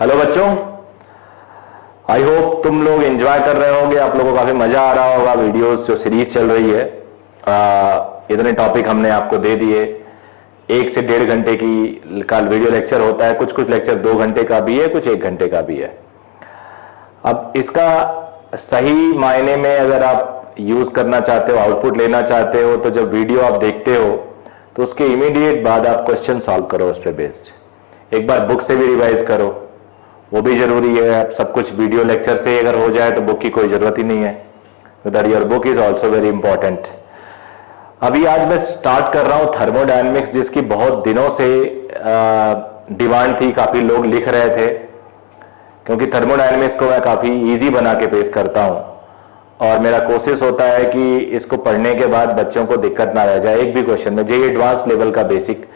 Hello बच्चों, I hope तुम लोग एंजॉय कर रहे होंगे। आप लोगों को काफी मजा आ रहा होगा। वीडियोस जो सीरीज चल रही है, इतने टॉपिक हमने आपको दे दिए। 1 से 1.5 घंटे की का वीडियो लेक्चर होता है। कुछ कुछ लेक्चर 2 घंटे का भी है, कुछ 1 घंटे का भी है। अब इसका सही मायने में अगर आप यूज करना चाहते हो, आउटपुट लेना चाहते हो, तो जब वीडियो आप देखते हो तो उसके इमीडिएट बाद आप क्वेश्चन सॉल्व करो उस पर बेस्ड। एक बार बुक से भी रिवाइज करो, वो भी जरूरी है। अब सब कुछ वीडियो लेक्चर से अगर हो जाए तो बुक की कोई जरूरत ही नहीं है। That your book is also very important. अभी आज मैं स्टार्ट कर रहा हूं थर्मोडायनेमिक्स, जिसकी बहुत दिनों से डिमांड थी। काफी लोग लिख रहे थे, क्योंकि थर्मोडायनेमिक्स को मैं काफी इजी बना के पेश करता हूं, और मेरा कोशिश होता है कि इसको पढ़ने के बाद बच्चों को दिक्कत ना रह जाए। एक भी क्वेश्चन में जेईई एडवांस लेवल का बेसिक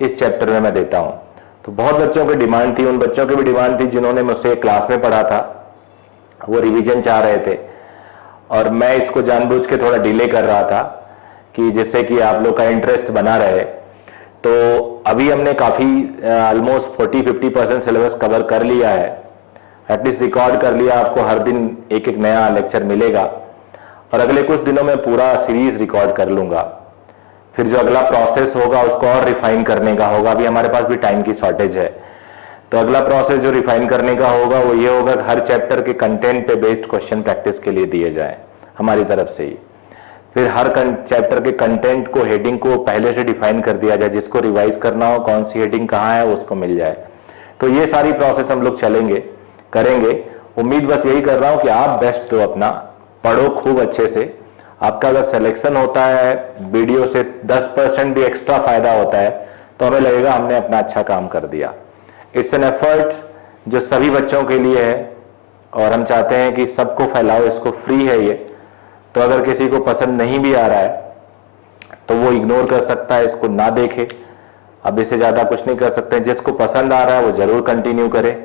इस चैप्टर में मैं देता हूं। तो बहुत बच्चों की डिमांड थी, उन बच्चों की भी डिमांड थी जिन्होंने मुझसे क्लास में पढ़ा था, वो रिवीजन चाह रहे थे, और मैं इसको जानबूझ के थोड़ा डिले कर रहा था कि जिससे कि आप लोग का इंटरेस्ट बना रहे। तो अभी हमने काफी ऑलमोस्ट 40-50% सिलेबस कवर कर लिया है, एटलीस्ट रिकॉर्ड कर लिया। आपको हर दिन एक एक नया लेक्चर मिलेगा, और अगले कुछ दिनों में पूरा सीरीज रिकॉर्ड कर लूंगा। फिर जो अगला प्रोसेस होगा उसको और रिफाइन करने का होगा। अभी हमारे पास भी टाइम की शॉर्टेज है, तो अगला प्रोसेस जो रिफाइन करने का होगा वो ये होगा कि हर चैप्टर के कंटेंट पे बेस्ड क्वेश्चन प्रैक्टिस के लिए दिए जाए हमारी तरफ से ही। फिर हर चैप्टर के कंटेंट को, हेडिंग को पहले से डिफाइन कर दिया जाए। जिसको रिवाइज करना हो, कौन सी हेडिंग कहाँ है, उसको मिल जाए। तो ये सारी प्रोसेस हम लोग करेंगे। उम्मीद बस यही कर रहा हूं कि आप बेस्ट दो, अपना पढ़ो खूब अच्छे से। आपका अगर सिलेक्शन होता है, वीडियो से 10% भी एक्स्ट्रा फायदा होता है, तो हमें लगेगा हमने अपना अच्छा काम कर दिया। इट्स एन एफर्ट जो सभी बच्चों के लिए है, और हम चाहते हैं कि सबको फैलाओ। इसको फ्री है ये, तो अगर किसी को पसंद नहीं भी आ रहा है तो वो इग्नोर कर सकता है, इसको ना देखे। अब इससे ज्यादा कुछ नहीं कर सकते। जिसको पसंद आ रहा है वो जरूर कंटिन्यू करे।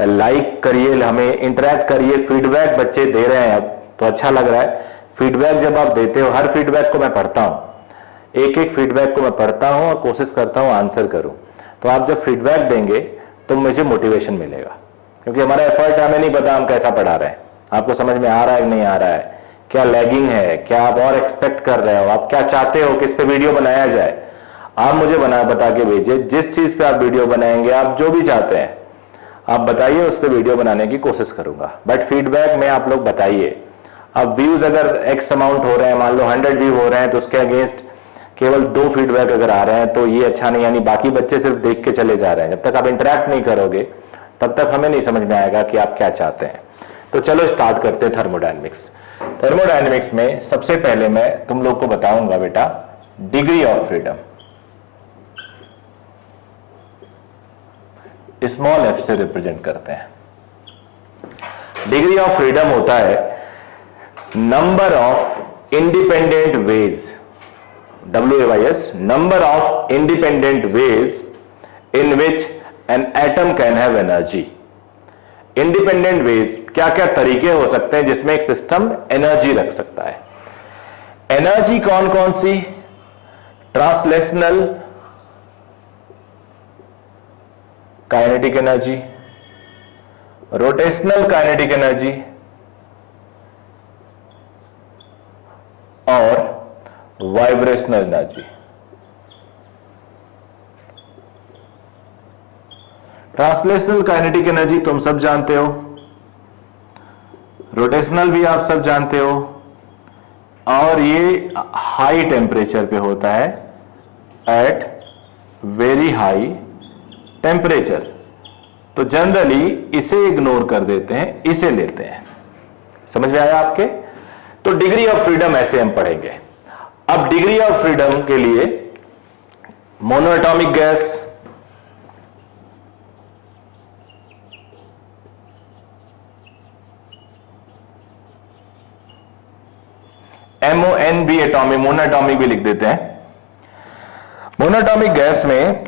लाइक करिए, हमें इंटरेक्ट करिए। फीडबैक बच्चे दे रहे हैं अब, तो अच्छा लग रहा है। फीडबैक जब आप देते हो, हर फीडबैक को मैं पढ़ता हूं, एक एक फीडबैक को मैं पढ़ता हूं और कोशिश करता हूं आंसर करूं। तो आप जब फीडबैक देंगे तो मुझे मोटिवेशन मिलेगा, क्योंकि हमारा एफर्ट, हमें नहीं पता हम कैसा पढ़ा रहे हैं। आपको समझ में आ रहा है कि नहीं आ रहा है, क्या लैगिंग है, क्या आप और एक्सपेक्ट कर रहे हो, आप क्या चाहते हो, किस पे वीडियो बनाया जाए। आप मुझे बता के भेजिए। जिस चीज पे आप वीडियो बनाएंगे, आप जो भी चाहते हैं आप बताइए, उस पर वीडियो बनाने की कोशिश करूंगा। बट फीडबैक में आप लोग बताइए। अब व्यूज अगर एक्स अमाउंट हो रहे हैं, मान लो 100 व्यू हो रहे हैं, तो उसके अगेंस्ट केवल 2 फीडबैक अगर आ रहे हैं तो ये अच्छा नहीं। यानी बाकी बच्चे सिर्फ देख के चले जा रहे हैं। जब तक आप इंटरेक्ट नहीं करोगे तब तक हमें नहीं समझ में आएगा कि आप क्या चाहते हैं। तो चलो स्टार्ट करते हैं थर्मोडायनेमिक्स। थर्मोडायनेमिक्स में सबसे पहले मैं तुम लोग को बताऊंगा बेटा degree of freedom. Small f से रिप्रेजेंट करते हैं। डिग्री ऑफ फ्रीडम होता है number of independent ways, WAYS, number of independent ways in which an atom can have energy. Independent ways, क्या क्या तरीके हो सकते हैं जिसमें एक सिस्टम एनर्जी रख सकता है। एनर्जी कौन कौन सी? Translational kinetic energy, rotational kinetic energy और vibrational energy. Translational kinetic energy तुम सब जानते हो, रोटेशनल भी आप सब जानते हो, और ये हाई टेम्परेचर पे होता है, एट वेरी हाई टेम्परेचर। तो जनरली इसे इग्नोर कर देते हैं, इसे लेते हैं। समझ में आया आपके? तो डिग्री ऑफ फ्रीडम ऐसे हम पढ़ेंगे। अब डिग्री ऑफ फ्रीडम के लिए मोनोएटॉमिक गैस, MON भी एटॉमिक, मोनोएटॉमिक भी लिख देते हैं। मोनोएटॉमिक गैस में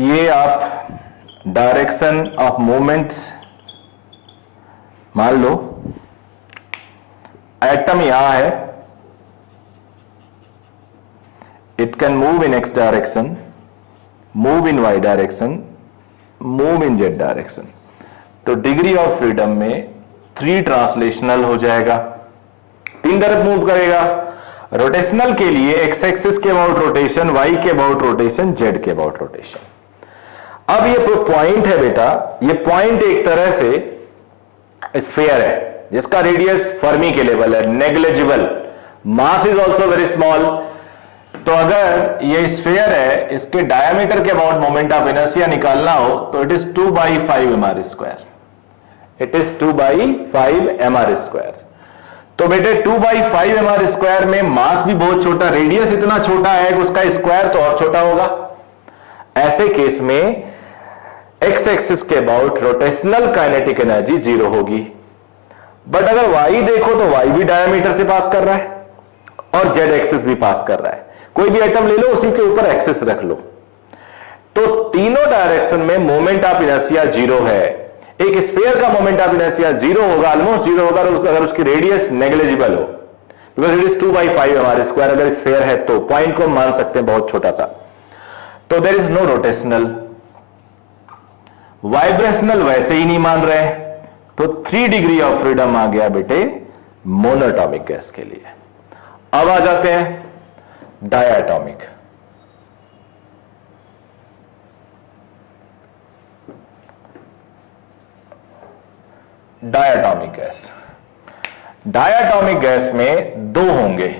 ये आप डायरेक्शन ऑफ मूवमेंट मान लो, एटम यहां है, it can move in x direction, move in y direction, move in Z direction. तो डिग्री ऑफ फ्रीडम में 3 ट्रांसलेशनल हो जाएगा, 3 तरफ मूव करेगा। रोटेशनल के लिए एक्स एक्सिस के अबाउट रोटेशन, वाई के अबाउट रोटेशन, जेड के अबाउट रोटेशन। अब ये पॉइंट है बेटा, ये पॉइंट एक तरह से स्फीयर है जिसका रेडियस फर्मी के लेवल है, negligible, mass is also very small. तो अगर ये स्फीयर है, इसके डायमीटर के अबाउट मोमेंट ऑफ इनर्शिया निकालना हो तो it is 2/5 mr²। It is 2/5 mr²। तो बेटे 2/5 mr² में मास भी बहुत छोटा, रेडियस इतना छोटा है कि उसका स्क्वायर तो और छोटा होगा। ऐसे केस में एक्स एक्सिस के अबाउट रोटेशनल काइनेटिक एनर्जी 0 होगी। बट अगर वाई देखो तो वाई भी डायमीटर से पास कर रहा है और जेड एक्सिस भी पास कर रहा है। कोई भी आइटम ले लो, उसी के ऊपर एक्सिस रख लो। तो तीनों डायरेक्शन में मोमेंट ऑफ इनर्शिया 0 है। एक स्फीयर का मोमेंट ऑफ इनर्शिया 0 होगा, ऑलमोस्ट 0 होगा अगर उसकी रेडियस नेग्लिजिबल हो, बिकॉज इट इज 2/5 mr²। अगर स्फीयर है तो पॉइंट को मान सकते हैं बहुत छोटा सा। तो there is no rotational. Vibrational वैसे ही नहीं मान रहे, तो 3 डिग्री ऑफ फ्रीडम आ गया बेटे मोनोटॉमिक गैस के लिए। अब आ जाते हैं diatomic. Diatomic gas, diatomic gas में 2 होंगे।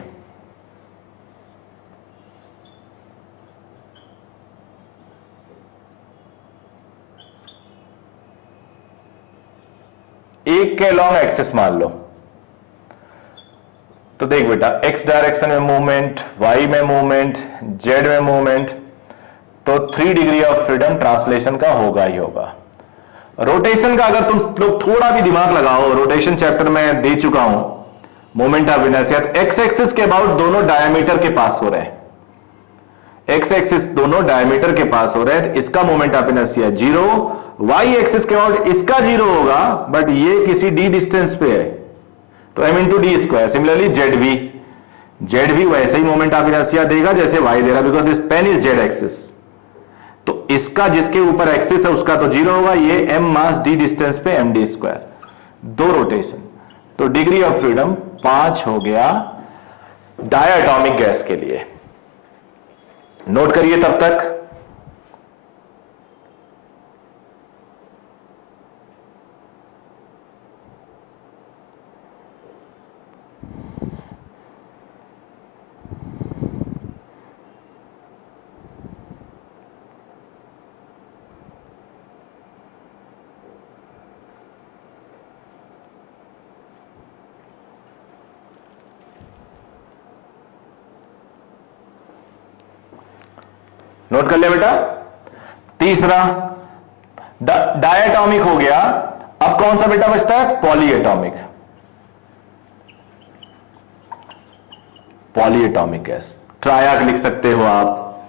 एक के लॉन्ग एक्सिस मान लो। तो देख बेटा, एक्स डायरेक्शन में मूवमेंट, वाई में मूवमेंट, जेड में मूवमेंट, तो 3 डिग्री ऑफ फ्रीडम ट्रांसलेशन का होगा ही होगा। रोटेशन का अगर तुम लोग थोड़ा भी दिमाग लगाओ, रोटेशन चैप्टर में दे चुका हूं, moment of inertia, x axis के अबाउट दोनों डायमीटर के पास हो रहे हैं। एक्स एक्सिस दोनों डायमीटर के पास हो रहे हैं, इसका moment of inertia 0, y axis के अबाउट इसका 0 होगा, बट ये किसी डी डिस्टेंस पे है, तो m into D square. Similarly Z भी वैसे ही मोमेंट ऑफ इनर्शिया देगा जैसे वाई दे रहा, because this pen is z axis. तो इसका जिसके ऊपर एक्सिस है उसका तो 0 होगा, ये m मास डी डिस्टेंस पे md²। 2 रोटेशन, तो डिग्री ऑफ फ्रीडम 5 हो गया डायटॉमिक गैस के लिए। नोट करिए तब तक। नोट कर लिया बेटा। तीसरा डायटॉमिक हो गया। अब कौन सा बेटा बचता है? पॉलीएटॉमिक। पॉलीएटॉमिक गैस, ट्रायक लिख सकते हो आप,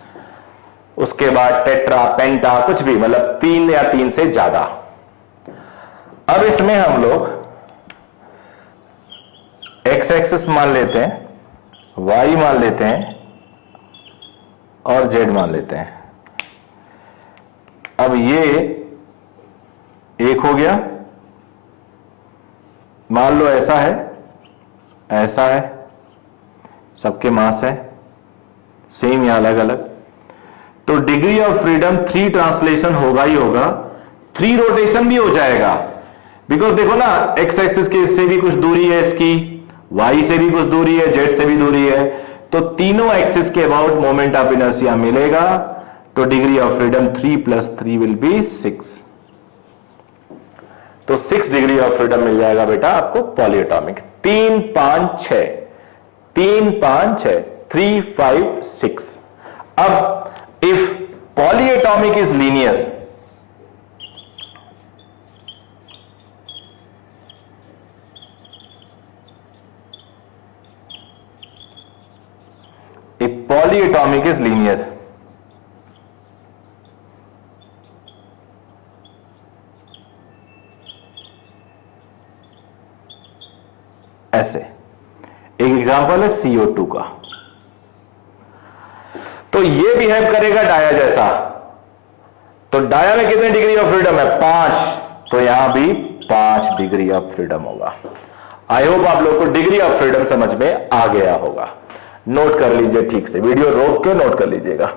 उसके बाद टेट्रा, पेंटा, कुछ भी, मतलब 3 या 3 से ज्यादा। अब इसमें हम लोग एक्स एक्सिस मान लेते हैं, वाई मान लेते हैं और जेड मान लेते हैं। अब ये एक हो गया, मान लो ऐसा है, ऐसा है, सबके मास है सेम या अलग अलग, तो डिग्री ऑफ फ्रीडम 3 ट्रांसलेशन होगा ही होगा, 3 रोटेशन भी हो जाएगा। बिकॉज देखो ना, एक्स एक्सिस के इससे भी कुछ दूरी है इसकी, वाई से भी कुछ दूरी है, जेड से भी दूरी है, तो तीनों एक्सिस के अबाउट मोमेंट ऑफ इनर्शिया मिलेगा। तो degree of freedom 3 + 3 will be 6। तो 6 डिग्री ऑफ फ्रीडम मिल जाएगा बेटा आपको पॉलीएटॉमिक। 3 5 6, 3 5 6, 3 5 6। अब if polyatomic is linear, if polyatomic is linear, ऐसे एक एग्जांपल है CO2 का, तो ये बिहेव करेगा डाया जैसा, तो डाया में कितनी डिग्री ऑफ फ्रीडम है? 5, तो यहां भी 5 डिग्री ऑफ फ्रीडम होगा। आई होप आप लोग को डिग्री ऑफ फ्रीडम समझ में आ गया होगा। नोट कर लीजिए ठीक से, वीडियो रोक के नोट कर लीजिएगा।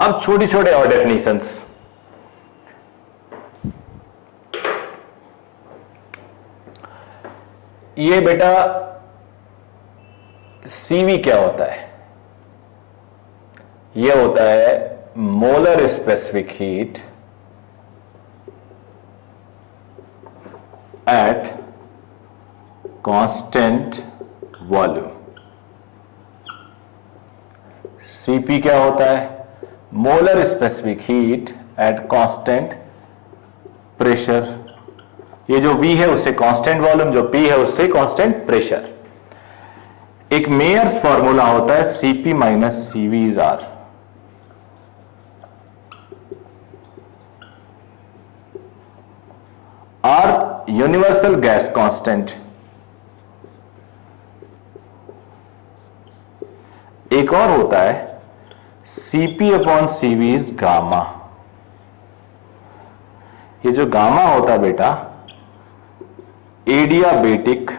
अब छोटे छोटे और डेफिनेशंस। ये बेटा सीवी क्या होता है? ये होता है molar specific heat at constant volume. CP क्या होता है? Molar specific heat at constant pressure. ये जो V है उससे कांस्टेंट वॉल्यूम, जो P है उससे कांस्टेंट प्रेशर। एक मेयर्स फॉर्मूला होता है Cp minus Cv is R। R universal gas constant. एक और होता है Cp upon Cv is gamma. ये जो गामा होता है बेटा एडियाबेटिक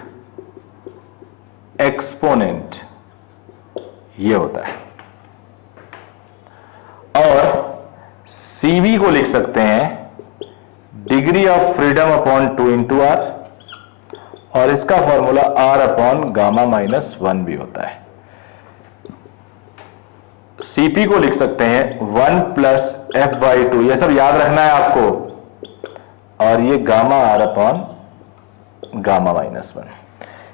एक्सपोनेंट ये होता है। और Cv को लिख सकते हैं degree of freedom upon 2 into r, और इसका formula R upon gamma minus 1 भी होता है। Cp को लिख सकते हैं 1 प्लस एफ बाई 2, यह सब याद रखना है आपको, और ये gamma R upon gamma minus 1।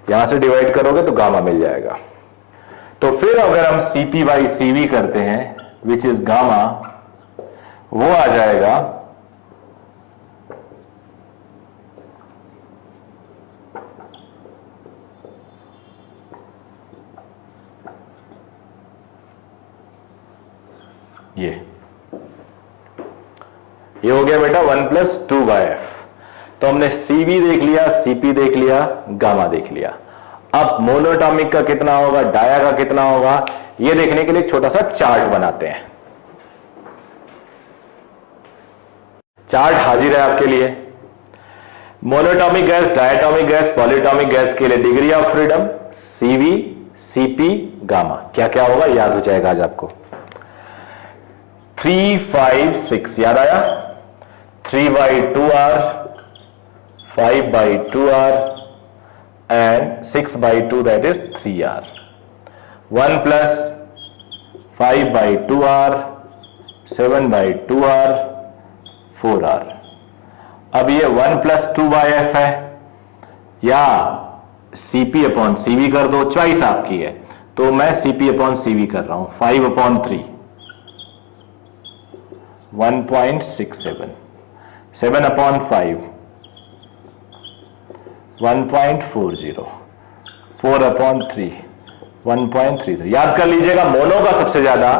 यहां से डिवाइड करोगे तो गामा मिल जाएगा। तो फिर अगर हम Cp बाई Cv करते हैं विच इज गामा, वो आ जाएगा ये हो गया बेटा 1 प्लस 2 बाय एफ। तो हमने Cv देख लिया, Cp देख लिया, गामा देख लिया। अब मोनोटॉमिक का कितना होगा, डाया का कितना होगा, यह देखने के लिए एक छोटा सा चार्ट बनाते हैं। चार्ट हाजिर है आपके लिए। Monatomic gas, diatomic gas, polyatomic gas के लिए degree of freedom Cv, Cp, gamma क्या क्या होगा याद हो जाएगा आज आपको। 3, 5, 6 याद आया? 3 by 2R, 5 by 2R and 6 by 2 that is 3R। 1 plus 5 by 2R, 7 by 2R, 4R। अब ये 1 plus 2 by F है, या Cp अपॉन Cv कर दो, चॉइस आपकी है। तो मैं Cp अपॉन Cv कर रहा हूं 5 अपॉन 3 1.67, 7 अपॉन 5 1.40, 4 अपॉन 3 1.33। याद कर लीजिएगा मोनो का सबसे ज्यादा,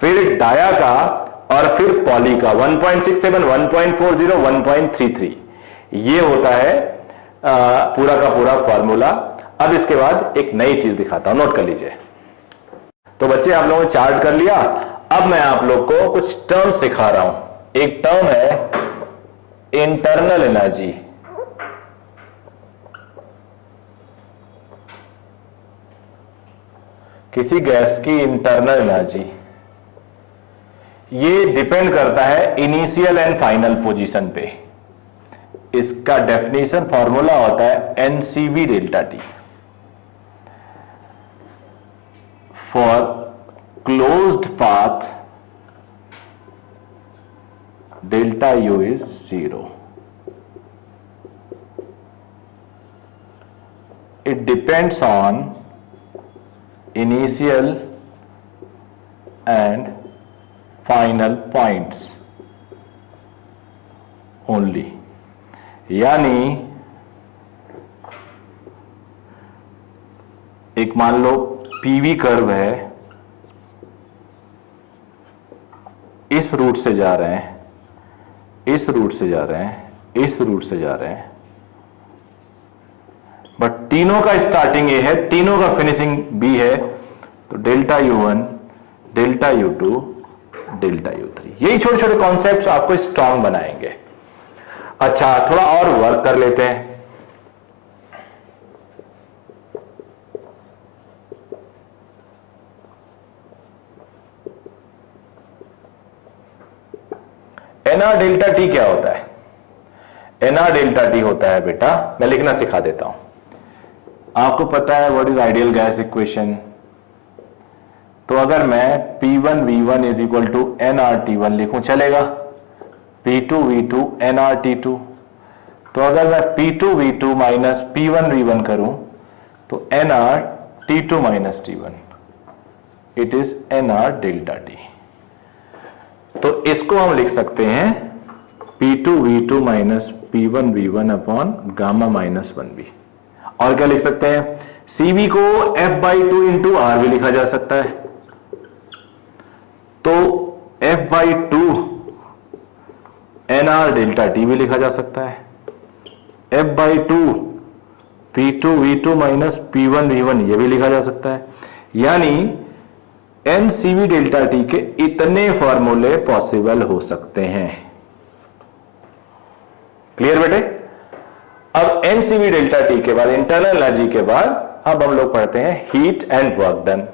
फिर डाया का, और फिर पॉली का 1.67, 1.40, 1.33। ये होता है पूरा का पूरा फॉर्मूला। अब इसके बाद एक नई चीज दिखाता हूं, नोट कर लीजिए। तो बच्चे आप लोगों ने चार्ट कर लिया। अब मैं आप लोग को कुछ टर्म सिखा रहा हूं। एक टर्म है इंटरनल एनर्जी। किसी गैस की इंटरनल एनर्जी, ये डिपेंड करता है इनिशियल एंड फाइनल पोजीशन पे। इसका डेफिनेशन फॉर्मूला होता है NCV delta T. For closed path delta U is 0। It depends on initial and final points only। यानी एक मान लो पीवी कर्व है, इस रूट से जा रहे हैं, इस रूट से जा रहे हैं, इस रूट से जा रहे हैं, बट तीनों का स्टार्टिंग ए है, तीनों का फिनिशिंग बी है, तो delta U1, delta U2, delta U3, यही छोटे छोटे कॉन्सेप्ट्स आपको स्ट्रांग बनाएंगे। अच्छा, थोड़ा और वर्क कर लेते हैं। NR डेल्टा टी क्या होता है? NR डेल्टा टी होता है बेटा, मैं लिखना सिखा देता हूं। आपको पता है what is ideal gas equation? तो अगर मैं P1V1 is equal to nRT1 लिखूं चलेगा, P2V2 nRT2। तो अगर मैं P2V2 माइनस P1V1 करूं तो nRT2 minus T1, it is NR delta T. तो इसको हम लिख सकते हैं P2V2 minus P1V1 upon gamma minus 1B। और क्या लिख सकते हैं? CV को F/2 इंटू आर भी लिखा जा सकता है, तो F/2 NR डेल्टा टी भी लिखा जा सकता है, F/2 P2V2 माइनस P1V1 ये भी लिखा जा सकता है। यानी NCV डेल्टा टी के इतने फॉर्मूले पॉसिबल हो सकते हैं। क्लियर बेटे? अब NCV डेल्टा टी के बाद, इंटरनल एनर्जी के बाद, अब हम लोग पढ़ते हैं heat and work done.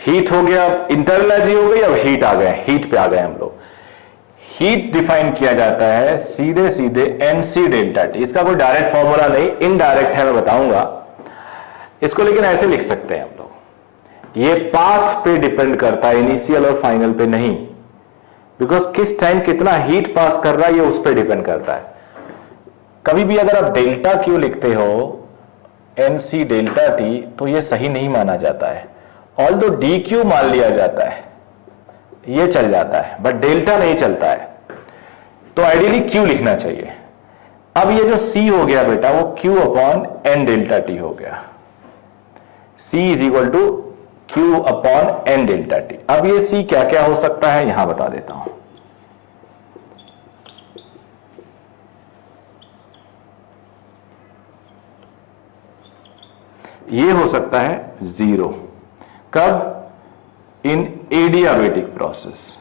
Heat हो गया, इंटरनल एनर्जी हो गई, अब हीट आ गए, हीट पे आ गए हम लोग। हीट डिफाइन किया जाता है सीधे सीधे NC डेल्टा टी। इसका कोई डायरेक्ट फॉर्मूला नहीं, इनडायरेक्ट है, मैं बताऊंगा इसको, लेकिन ऐसे लिख सकते हैं हम लोग। ये पाथ पे डिपेंड करता है, इनिशियल और फाइनल पे नहीं, बिकॉज किस टाइम कितना हीट पास कर रहा है ये उस पर डिपेंड करता है। कभी भी अगर आप डेल्टा क्यू लिखते हो NC डेल्टा टी तो ये सही नहीं माना जाता है, ऑल्दो DQ मान लिया जाता है, ये चल जाता है, बट डेल्टा नहीं चलता है, तो आइडियली Q लिखना चाहिए। अब ये जो C हो गया बेटा वो Q upon N delta t हो गया, C is equal to Q upon N delta t. अब ये C क्या क्या हो सकता है यहां बता देता हूं। ये हो सकता है 0, कब? इन एडियाबेटिक प्रोसेस,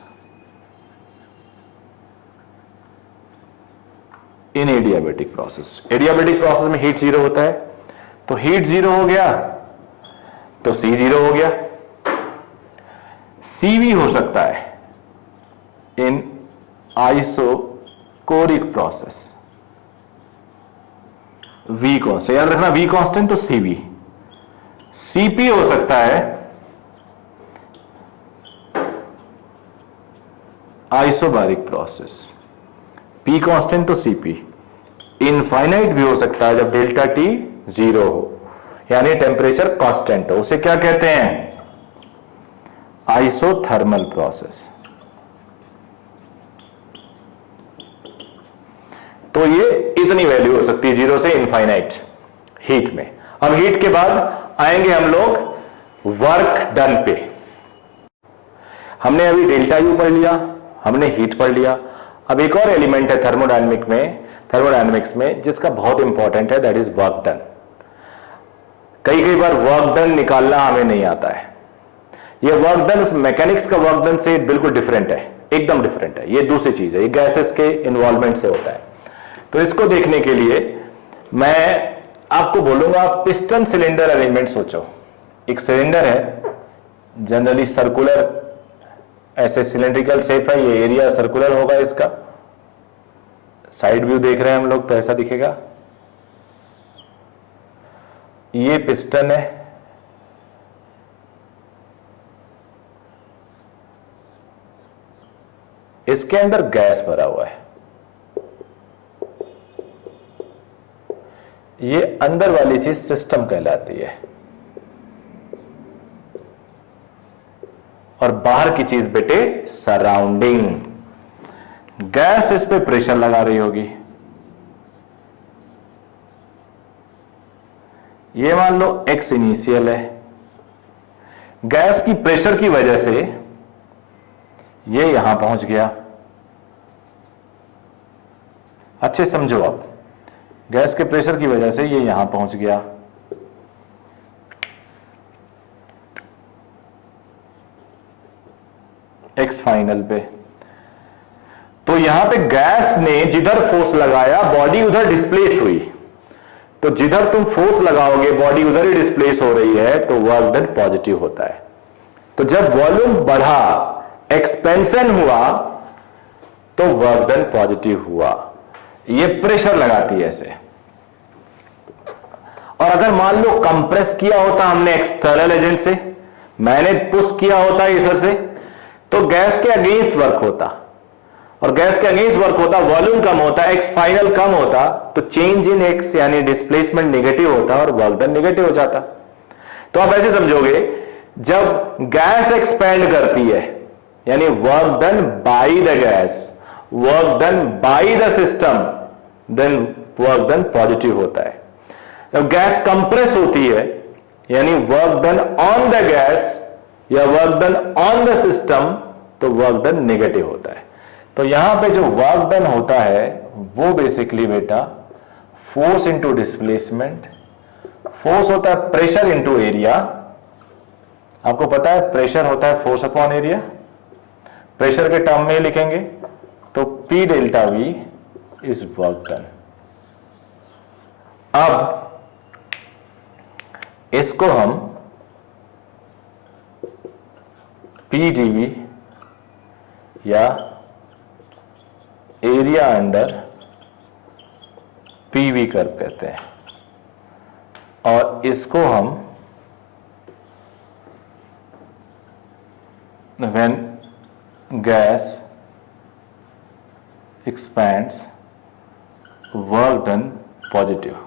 इन एडियाबेटिक प्रोसेस। एडियाबेटिक प्रोसेस में हीट 0 होता है, तो हीट 0 हो गया तो C 0 हो गया। CV हो सकता है in isochoric process, V constant, याद रखना V कांस्टेंट तो CV। CP हो सकता है आइसोबारिक प्रोसेस, P कांस्टेंट तो CP। इनफाइनाइट भी हो सकता है जब डेल्टा T 0 हो, यानी टेम्परेचर कांस्टेंट हो, उसे क्या कहते हैं? Isothermal process. तो ये इतनी वैल्यू हो सकती है 0 से इनफाइनाइट हीट में। अब हीट के बाद आएंगे हम लोग वर्क डन पे। हमने अभी डेल्टा U पढ़ लिया, हमने हीट पढ़ लिया। अब एक और एलिमेंट है थर्मोडायनेमिक्स में जिसका बहुत इंपॉर्टेंट है, दैट इज वर्क डन। कई बार वर्क डन निकालना हमें नहीं आता है। ये वर्क डन उस मैकेनिक्स का वर्क डन से बिल्कुल डिफरेंट है, एकदम डिफरेंट है, ये दूसरी चीज है, ये गैसेस के इन्वॉल्वमेंट से होता है। तो इसको देखने के लिए मैं आपको बोलूंगा पिस्टन सिलेंडर अरेंजमेंट सोचो। एक सिलेंडर है, जनरली सर्कुलर, ऐसे सिलेंड्रिकल शेप है, ये एरिया सर्कुलर होगा, इसका साइड व्यू देख रहे हैं हम लोग तो ऐसा दिखेगा। ये पिस्टन है, इसके अंदर गैस भरा हुआ है, ये अंदर वाली चीज सिस्टम कहलाती है, और बाहर की चीज बेटे सराउंडिंग। गैस इस पे प्रेशर लगा रही होगी, ये मान लो x इनिशियल है, गैस की प्रेशर की वजह से ये यहां पहुंच गया। अच्छे समझो आप, गैस के प्रेशर की वजह से ये यहां पहुंच गया। एक्स फाइनल पे, तो यहां पे गैस ने जिधर फोर्स लगाया बॉडी उधर डिस्प्लेस हुई। तो जिधर तुम फोर्स लगाओगे बॉडी उधर ही डिस्प्लेस हो रही है, तो वर्क डन पॉजिटिव होता है। तो जब वॉल्यूम बढ़ा, एक्सपेंशन हुआ, तो वर्क डन पॉजिटिव हुआ। ये प्रेशर लगाती है ऐसे। और अगर मान लो कंप्रेस किया होता हमने एक्सटर्नल एजेंट से, मैंने पुश किया होता इधर से, तो गैस के अगेंस्ट वर्क होता, और गैस के अगेंस्ट वर्क होता, वॉल्यूम कम होता, एक्स फाइनल कम होता, तो चेंज इन एक्स यानी डिस्प्लेसमेंट नेगेटिव होता और वर्क डन नेगेटिव हो जाता। तो आप ऐसे समझोगे, जब गैस एक्सपेंड करती है यानी work done by the gas, work done by the system, then work done positive होता है। जब गैस कंप्रेस होती है यानी work done on the gas या work done on the system, तो वर्क डन नेगेटिव होता है। तो यहां पे जो वर्क डन होता है वो बेसिकली बेटा फोर्स इंटू डिस्प्लेसमेंट, फोर्स होता है प्रेशर इंटू एरिया। आपको पता है प्रेशर होता है फोर्स अपॉन एरिया, प्रेशर के टर्म में लिखेंगे तो P delta V is work done. अब इसको हम PdV या एरिया अंडर PV कर्व कहते हैं, और इसको हम when gas expands work done positive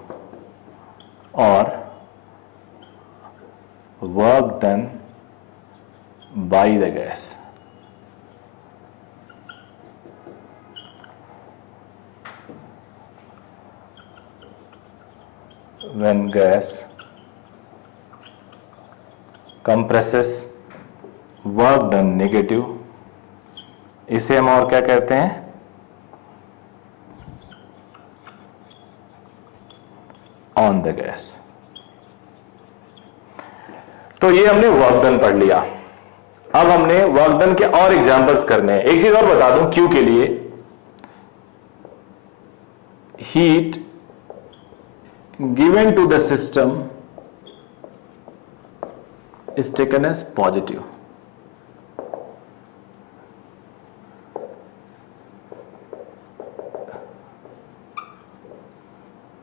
और work done by the gas। when gas compresses work done negative, इसे हम और क्या कहते हैं, ऑन द गैस। तो ये हमने वर्क डन पढ़ लिया। अब हमने वर्क डन के और एग्जांपल्स करने हैं। एक चीज और बता दूं क्यू के लिए, heat given to the system is taken as positive.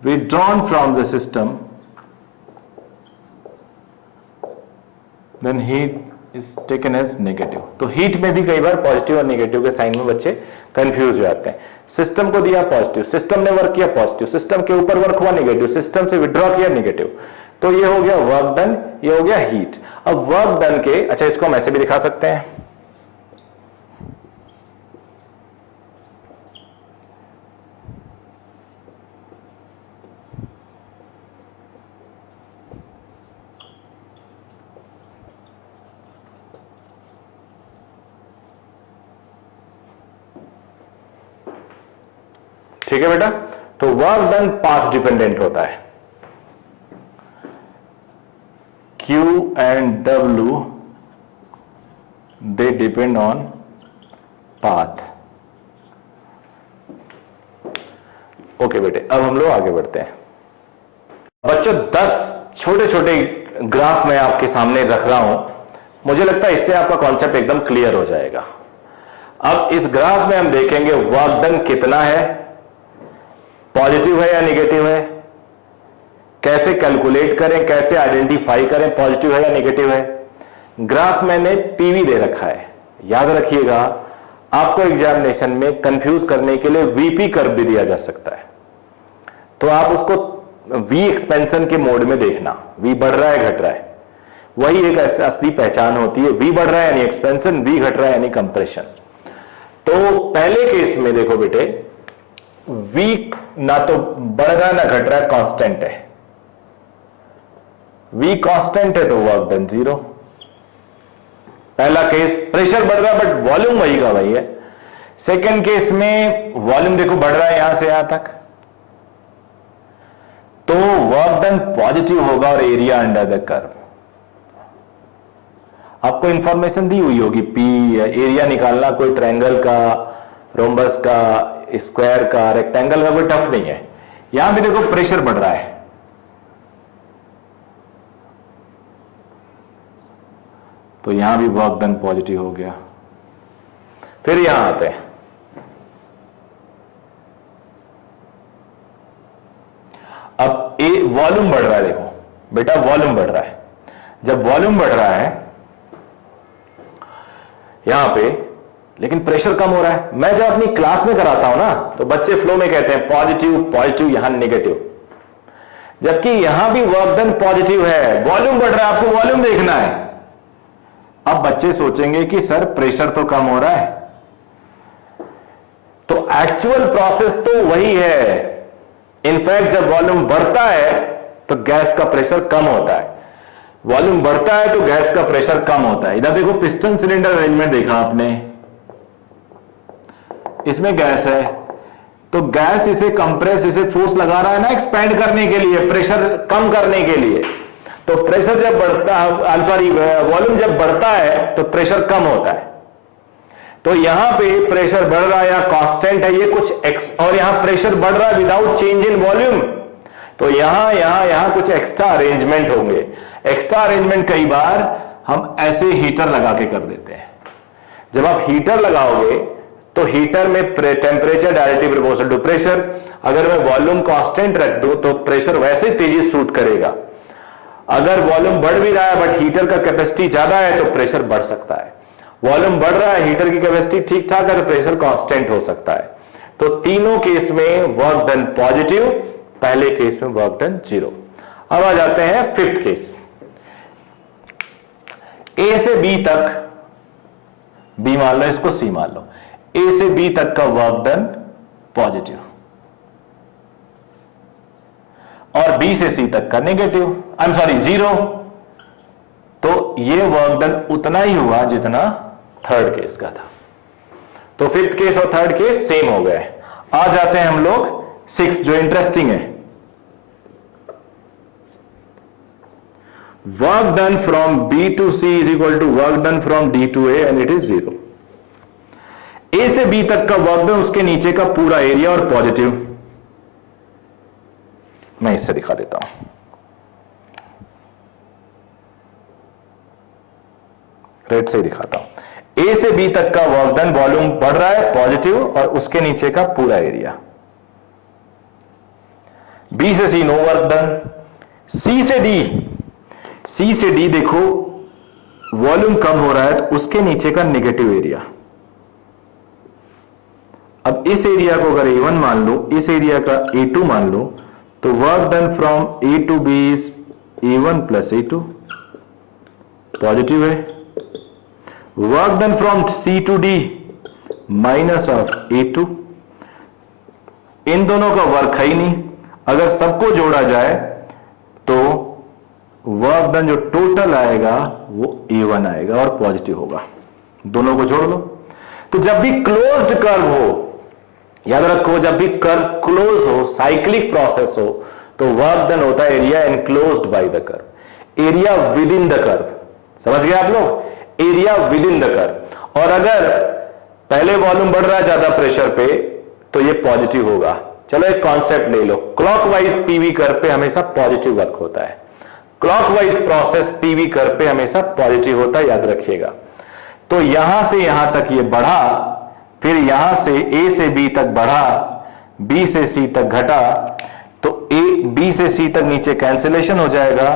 withdrawn from the system, then heat is taken as negative। तो हीट में भी कई बार पॉजिटिव और नेगेटिव के साइन में बच्चे कंफ्यूज हो जाते हैं। सिस्टम को दिया पॉजिटिव, सिस्टम ने वर्क किया पॉजिटिव, सिस्टम के ऊपर वर्क हुआ नेगेटिव, सिस्टम से विड्रॉ किया नेगेटिव, तो ये हो गया वर्क डन, ये हो गया हीट। अब वर्क डन के, अच्छा इसको हम ऐसे भी दिखा सकते हैं, ठीक है बेटा। तो वर्क डन पाथ डिपेंडेंट होता है, Q and W they depend on path. Okay बेटे, अब हम लोग आगे बढ़ते हैं। बच्चों 10 छोटे छोटे ग्राफ मैं आपके सामने रख रहा हूं, मुझे लगता है इससे आपका कॉन्सेप्ट एकदम क्लियर हो जाएगा। अब इस ग्राफ में हम देखेंगे वर्क डन कितना है, पॉजिटिव है या नेगेटिव है, कैसे कैलकुलेट करें, कैसे आइडेंटिफाई करें पॉजिटिव है या नेगेटिव है। ग्राफ मैंने पीवी दे रखा है, याद रखिएगा आपको एग्जामिनेशन में कंफ्यूज करने के लिए वीपी कर्व भी दिया जा सकता है, तो आप उसको वी एक्सपेंशन के मोड में देखना, वी बढ़ रहा है घट रहा है, वही एक असली पहचान होती है। वी बढ़ रहा है यानी एक्सपेंशन, वी घट रहा है यानी कंप्रेशन। तो पहले केस में देखो बेटे, वी ना तो बढ़ रहा ना घट रहा है, कांस्टेंट है, V कांस्टेंट है तो वर्क डन 0। पहला केस प्रेशर बढ़ रहा है बट वॉल्यूम वही का वही है। सेकेंड केस में वॉल्यूम देखो बढ़ रहा है यहां से यहां तक, तो वर्क डन पॉजिटिव होगा और एरिया अंडर द कर्व। आपको इंफॉर्मेशन दी हुई होगी, पी एरिया निकालना कोई ट्रायंगल का, रोम्बस का, स्क्वायर का, रेक्टेंगल का कोई टफ नहीं है। यहां भी देखो प्रेशर बढ़ रहा है, तो यहां भी वर्क डन पॉजिटिव हो गया। फिर यहां आते हैं, अब ए वॉल्यूम बढ़ रहा है, देखो बेटा वॉल्यूम बढ़ रहा है। जब वॉल्यूम बढ़ रहा है यहां पे, लेकिन प्रेशर कम हो रहा है। मैं जब अपनी क्लास में कराता हूं ना तो बच्चे फ्लो में कहते हैं पॉजिटिव पॉजिटिव, यहां नेगेटिव, जबकि यहां भी वर्क डन पॉजिटिव है, वॉल्यूम बढ़ रहा है, आपको वॉल्यूम देखना है। अब बच्चे सोचेंगे कि सर प्रेशर तो कम हो रहा है, तो एक्चुअल प्रोसेस तो वही है। इनफैक्ट जब वॉल्यूम बढ़ता है तो गैस का प्रेशर कम होता है, वॉल्यूम बढ़ता है तो गैस का प्रेशर कम होता है। इधर देखो पिस्टन सिलेंडर अरेंजमेंट देखा आपने, इसमें गैस है तो गैस इसे कंप्रेस, इसे फोर्स लगा रहा है ना एक्सपेंड करने के लिए, प्रेशर कम करने के लिए। तो प्रेशर जब बढ़ता है, वॉल्यूम जब बढ़ता है तो प्रेशर कम होता है। तो यहां पे प्रेशर बढ़ रहा है या कांस्टेंट है ये कुछ एक्स, और यहां प्रेशर बढ़ रहा है विदाउट चेंज इन वॉल्यूम, तो यहां कुछ एक्स्ट्रा अरेंजमेंट होंगे। एक्स्ट्रा अरेंजमेंट कई बार हम ऐसे हीटर लगा के कर देते हैं। जब आप हीटर लगाओगे तो हीटर में temperature directly proportional to pressure. अगर मैं वॉल्यूम कांस्टेंट रख दूं तो प्रेशर वैसे तेजी शूट करेगा। अगर वॉल्यूम बढ़ भी रहा है बट हीटर का कैपेसिटी ज्यादा है तो प्रेशर बढ़ सकता है। वॉल्यूम बढ़ रहा है, हीटर की कैपेसिटी ठीक ठाक है तो प्रेशर कांस्टेंट हो सकता है। तो तीनों केस में वर्क डन पॉजिटिव, पहले केस में वर्क डन 0। अब आ जाते हैं फिफ्थ केस, ए से बी तक, बी मान लो इसको सी मान लो, ए से बी तक का वर्क डन पॉजिटिव और बी से सी तक का नेगेटिव, आई एम सॉरी 0। तो ये वर्क डन उतना ही हुआ जितना थर्ड केस का था। तो फिफ्थ केस और थर्ड केस सेम हो गए। आ जाते हैं हम लोग सिक्स, जो इंटरेस्टिंग है, work done from b to c is equal to work done from d to a and it is 0। A से बी तक का वर्क डन, उसके नीचे का पूरा एरिया और पॉजिटिव। मैं इससे दिखा देता हूं, रेड से दिखाता हूं। ए से बी तक का वर्क डन, वॉल्यूम बढ़ रहा है पॉजिटिव और उसके नीचे का पूरा एरिया। बी से सी नो वर्क डन। सी से डी, सी से डी देखो वॉल्यूम कम हो रहा है तो उसके नीचे का नेगेटिव एरिया। अब इस एरिया को अगर A1 मान लो, इस एरिया का A2 मान लो, तो work done from A to B is A1 plus A2, positive है। Work done from C to D minus of A2, इन दोनों का वर्क है ही नहीं। अगर सबको जोड़ा जाए तो वर्क डन जो टोटल आएगा वो A1 आएगा और पॉजिटिव होगा। दोनों को जोड़ लो। तो जब भी क्लोज्ड कर्व हो, याद रखो, जब भी कर्व क्लोज हो, साइक्लिक प्रोसेस हो, तो वर्क डन होता है area enclosed by the curve, area with in the curve. समझ गए आप लोग, area with in the curve. और अगर पहले वॉल्यूम बढ़ रहा है ज्यादा प्रेशर पे तो ये पॉजिटिव होगा। चलो एक कॉन्सेप्ट ले लो, क्लॉकवाइज पीवी कर्व पे हमेशा पॉजिटिव वर्क होता है। क्लॉकवाइज प्रोसेस पीवी कर्व पे हमेशा पॉजिटिव होता है, याद रखिएगा। तो यहां से यहां तक ये बढ़ा, फिर यहां से ए से बी तक बढ़ा, बी से सी तक घटा, तो ए बी से सी तक नीचे कैंसिलेशन हो जाएगा,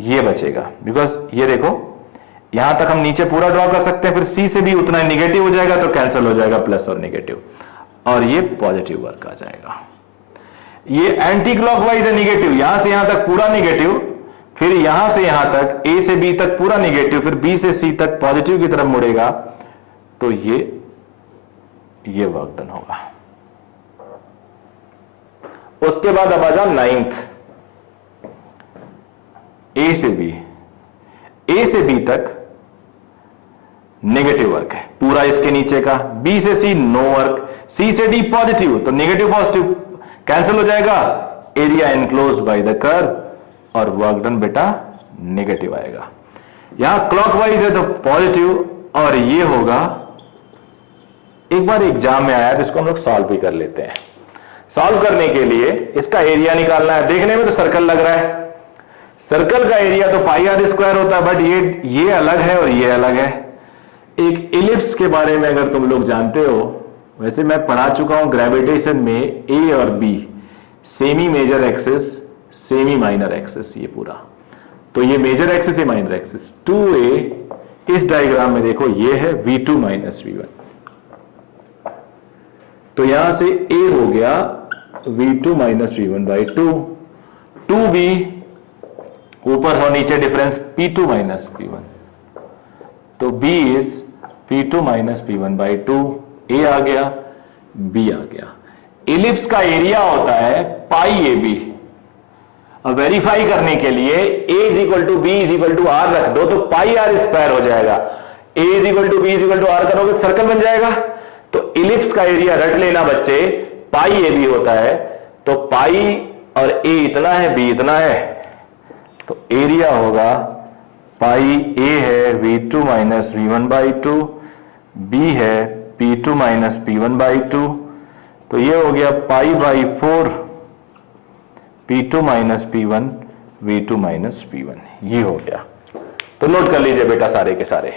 ये बचेगा। बिकॉज ये देखो यहां तक हम नीचे पूरा ड्रॉ कर सकते हैं, फिर सी से भी उतना निगेटिव हो जाएगा तो कैंसिल हो जाएगा प्लस और निगेटिव, और ये पॉजिटिव वर्क आ जाएगा। ये एंटी क्लॉकवाइज है निगेटिव, यहां से यहां तक पूरा निगेटिव, फिर यहां से यहां तक ए से बी तक पूरा निगेटिव, फिर बी से सी तक पॉजिटिव की तरफ मुड़ेगा, तो ये वर्क डन होगा। उसके बाद अब आ जाओ नाइन्थ। ए से बी तक नेगेटिव वर्क है पूरा इसके नीचे का, बी से सी नो वर्क, सी से डी पॉजिटिव, तो नेगेटिव पॉजिटिव कैंसिल हो जाएगा, area enclosed by the curve और वर्क डन बेटा नेगेटिव आएगा। यहां क्लॉकवाइज है तो पॉजिटिव और ये होगा, एक बार एग्जाम में आया तो इसको हम लोग सॉल्व भी कर लेते हैं। सॉल्व करने के लिए इसका एरिया निकालना है, देखने में तो सर्कल लग रहा है, सर्कल का एरिया तो पाई आर स्क्वायर होता है, बट ये अलग है और ये अलग है। एक इलिप्स के बारे में अगर तुम लोग जानते हो, वैसे मैं पढ़ा चुका हूं ग्रेविटेशन में ए और b semi major axis semi minor axis, ये पूरा, तो ये मेजर एक्सिस ये माइनर एक्सिस, 2a इस डायग्राम में देखो ये है v2 माइनस v1, तो यहां से a हो गया v2 minus v1 by 2, 2b ऊपर और नीचे डिफरेंस p2 माइनस p1, तो b is p2 minus p1 by 2, a आ गया b आ गया। इलिप्स का एरिया होता है पाई ए बी, अब वेरीफाई करने के लिए a is equal to b is equal to r रख दो तो पाई आर स्क्वायर हो जाएगा, a is equal to b is equal to r करोगे सर्कल बन जाएगा। तो इलिप्स का एरिया रट लेना बच्चे, पाई ए बी होता है, तो पाई और a इतना है b इतना है, तो एरिया होगा पाई a है v2 minus v1 by 2, b है p2 माइनस p1 बाई 2, तो ये हो गया pi by 4 p2 minus p1 v2 minus p1, ये हो गया। तो नोट कर लीजिए बेटा सारे के सारे।